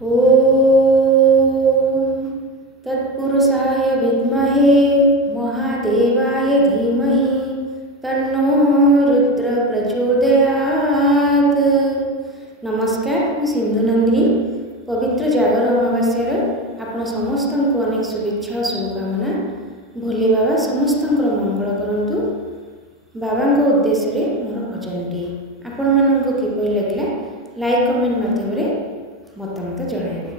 ॐ तत्पुरुषाय विद्महे महादेवाय धीमहि तन्नो रुद्र प्रचोदयात्। नमस्कार, सिंधु नंदिनी। पवित्र जागर अमावास्यार आपण समस्त को अनेक शुभेच्छा और शुभकामना। भोले बाबा समस्त मंगल करंतु। बाबा उद्देश्य मोर भजनटी आपण मानक किपरि लगिला लाइक कमेंट माध्यम मतामत जणाइबे।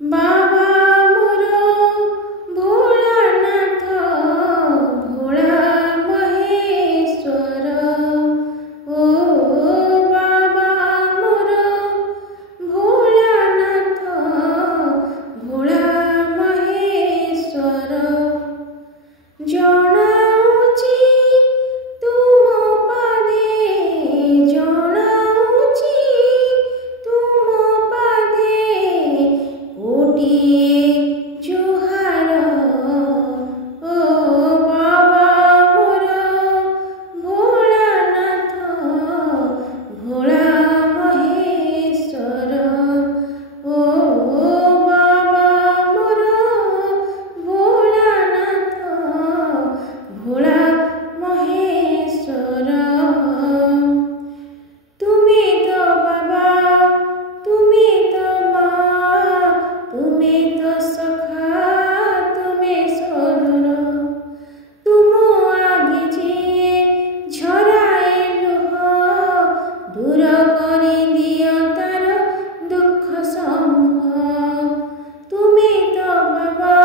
बाबा मोर भोलानाथ भोला महेश्वर, ओ बाबा मोर भोलानाथ भोला महेश्वर, जनाउची तुम पादे जनाउची तुम पादे कोटिए जुहार, ओ बाबा मोर भोलानाथ भोला महेश्वर, ओ बाबा मोर भोलानाथ भोला महेश्वर। तुमे तो बाबा तुमे तो माँ तुमे तो सखा तुमे सोदर, तुम आगे जे झराए लुह दूर करी दियो तार दुख समूह। तुमे तो बाबा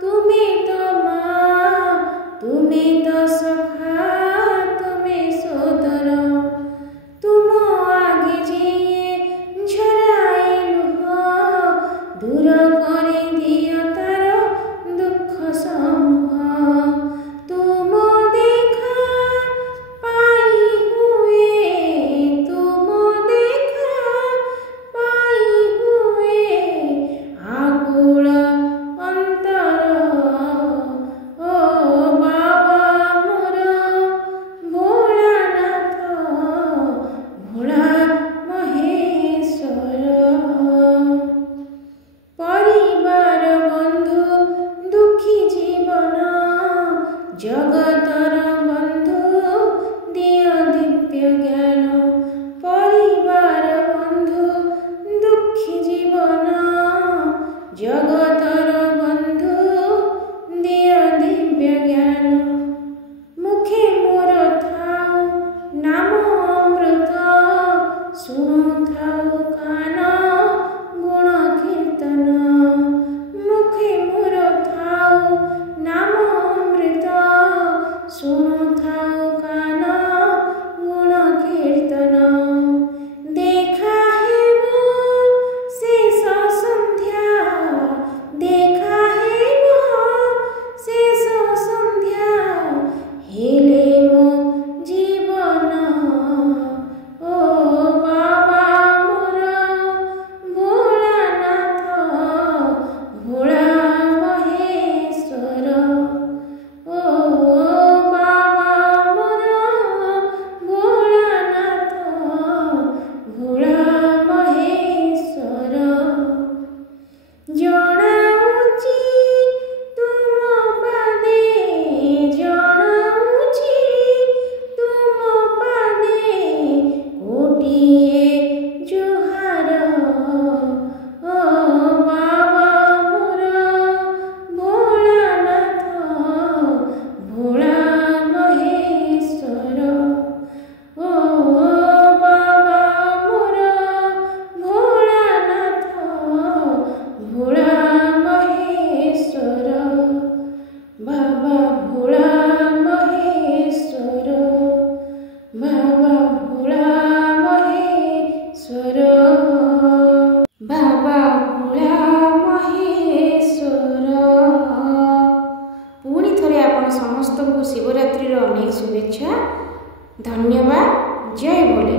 तुमे तो माँ तुमे तो सखा तुमे सोदर, तुम आगे जे झराए लुह दूर करे दियो तार दुख समूह। तुम देखा पाई हुए तुम देखा पाई हुए आकुल अंतर, ओ बाबा मोर भोलानाथ भोला महेश्वर। परिवार बंधु दुखी जीवन जगतर बंधु दियो दिव्य ज्ञान, परिवार बंधु दुखी जीवन जगतर बंधु दियो दिव्य ज्ञान। मुखे मोर थाउ नाम अमृत शुणुथाउ कान गुण कीर्तन, मुखे मोर थाउ नाम अमृत शुणुथाउ कान गुण कीर्तन। देखा हेब शेष संध्या देखा हेब शेष संध्या हेले मो जीवन, ओ बाबा मोर भोलानाथ भोला महेश्वर, ओ बाबा मोर भोलानाथ भोला महेश्वर। जनाउची तुम पादे जनाउची तुम पादे कोटिए जुहार, ओ बाबा मोर भोलानाथ भोला महेश्वर, ओ बाबा मोर भोलानाथ भोला महेश्वर, बाबा भोला महेश्वर, बाबा भोला महेश्वर, बाबा भोला महेश्वर। पुणी थरे आपण समस्त को शिवरात्रि अनेक शुभेच्छा। धन्यवाद। जय भोले।